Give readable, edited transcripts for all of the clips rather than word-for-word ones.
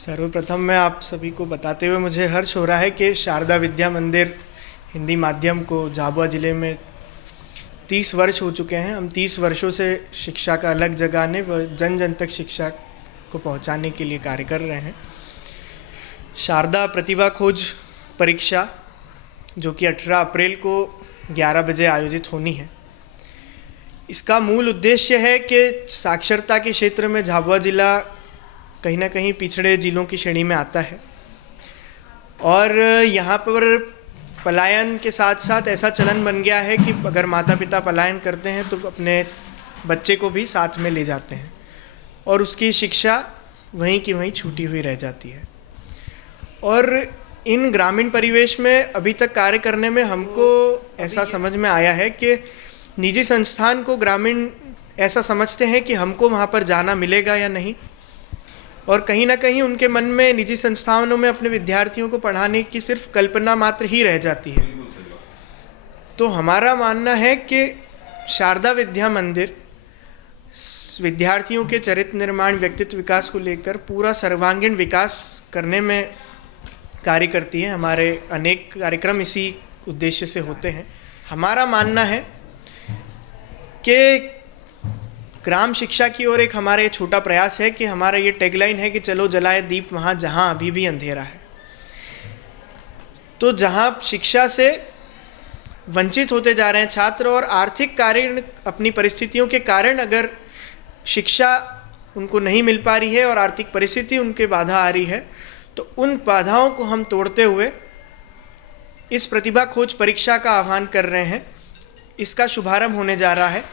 सर्वप्रथम मैं आप सभी को बताते हुए मुझे हर्ष हो रहा है कि शारदा विद्या मंदिर हिंदी माध्यम को झाबुआ ज़िले में 30 वर्ष हो चुके हैं। हम 30 वर्षों से शिक्षा का अलग जगाने व जन जन तक शिक्षा को पहुंचाने के लिए कार्य कर रहे हैं। शारदा प्रतिभा खोज परीक्षा जो कि 18 अप्रैल को 11 बजे आयोजित होनी है, इसका मूल उद्देश्य है कि साक्षरता के क्षेत्र में झाबुआ ज़िला कहीं ना कहीं पिछड़े ज़िलों की श्रेणी में आता है और यहाँ पर पलायन के साथ साथ ऐसा चलन बन गया है कि अगर माता पिता पलायन करते हैं तो अपने बच्चे को भी साथ में ले जाते हैं और उसकी शिक्षा वहीं की वहीं छूटी हुई रह जाती है। और इन ग्रामीण परिवेश में अभी तक कार्य करने में हमको ऐसा समझ में आया है कि निजी संस्थान को ग्रामीण ऐसा समझते हैं कि हमको वहाँ पर जाना मिलेगा या नहीं, और कहीं ना कहीं उनके मन में निजी संस्थानों में अपने विद्यार्थियों को पढ़ाने की सिर्फ कल्पना मात्र ही रह जाती है। तो हमारा मानना है कि शारदा विद्या मंदिर विद्यार्थियों के चरित्र निर्माण, व्यक्तित्व विकास को लेकर पूरा सर्वांगीण विकास करने में कार्य करती है। हमारे अनेक कार्यक्रम इसी उद्देश्य से होते हैं। हमारा मानना है कि ग्राम शिक्षा की ओर एक हमारा ये छोटा प्रयास है कि हमारा ये टैगलाइन है कि चलो जलाए दीप वहाँ जहाँ अभी भी अंधेरा है। तो जहाँ शिक्षा से वंचित होते जा रहे हैं छात्र और आर्थिक कारण, अपनी परिस्थितियों के कारण अगर शिक्षा उनको नहीं मिल पा रही है और आर्थिक परिस्थिति उनके बाधा आ रही है, तो उन बाधाओं को हम तोड़ते हुए इस प्रतिभा खोज परीक्षा का आह्वान कर रहे हैं। इसका शुभारंभ होने जा रहा है।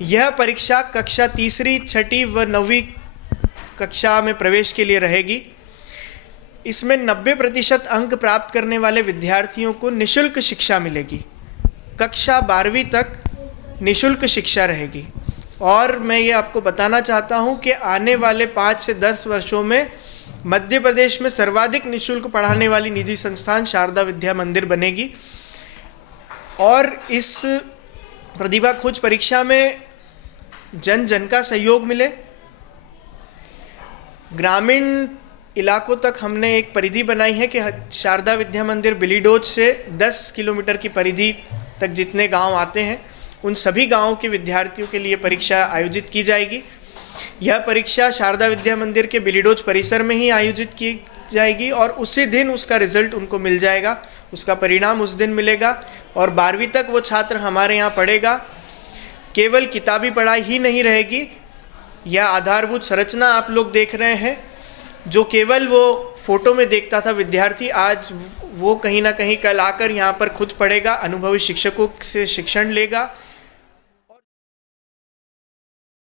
यह परीक्षा कक्षा तीसरी, छठी व 9वीं कक्षा में प्रवेश के लिए रहेगी। इसमें 90% अंक प्राप्त करने वाले विद्यार्थियों को निःशुल्क शिक्षा मिलेगी। कक्षा 12वीं तक निःशुल्क शिक्षा रहेगी। और मैं ये आपको बताना चाहता हूँ कि आने वाले 5 से 10 वर्षों में मध्य प्रदेश में सर्वाधिक निःशुल्क पढ़ाने वाली निजी संस्थान शारदा विद्या मंदिर बनेगी। और इस प्रतिभा खोज परीक्षा में जन जन का सहयोग मिले। ग्रामीण इलाकों तक हमने एक परिधि बनाई है कि शारदा विद्या मंदिर बिलीडोज से 10 किलोमीटर की परिधि तक जितने गांव आते हैं उन सभी गांवों के विद्यार्थियों के लिए परीक्षा आयोजित की जाएगी। यह परीक्षा शारदा विद्या मंदिर के बिलीडोज परिसर में ही आयोजित की जाएगी और उसी दिन उसका रिजल्ट उनको मिल जाएगा, उसका परिणाम उस दिन मिलेगा। और 12वीं तक वो छात्र हमारे यहाँ पढ़ेगा। केवल किताबी पढ़ाई ही नहीं रहेगी। यह आधारभूत संरचना आप लोग देख रहे हैं, जो केवल वो फोटो में देखता था विद्यार्थी, आज वो कहीं ना कहीं कल आकर यहाँ पर खुद पढ़ेगा, अनुभवी शिक्षकों से शिक्षण लेगा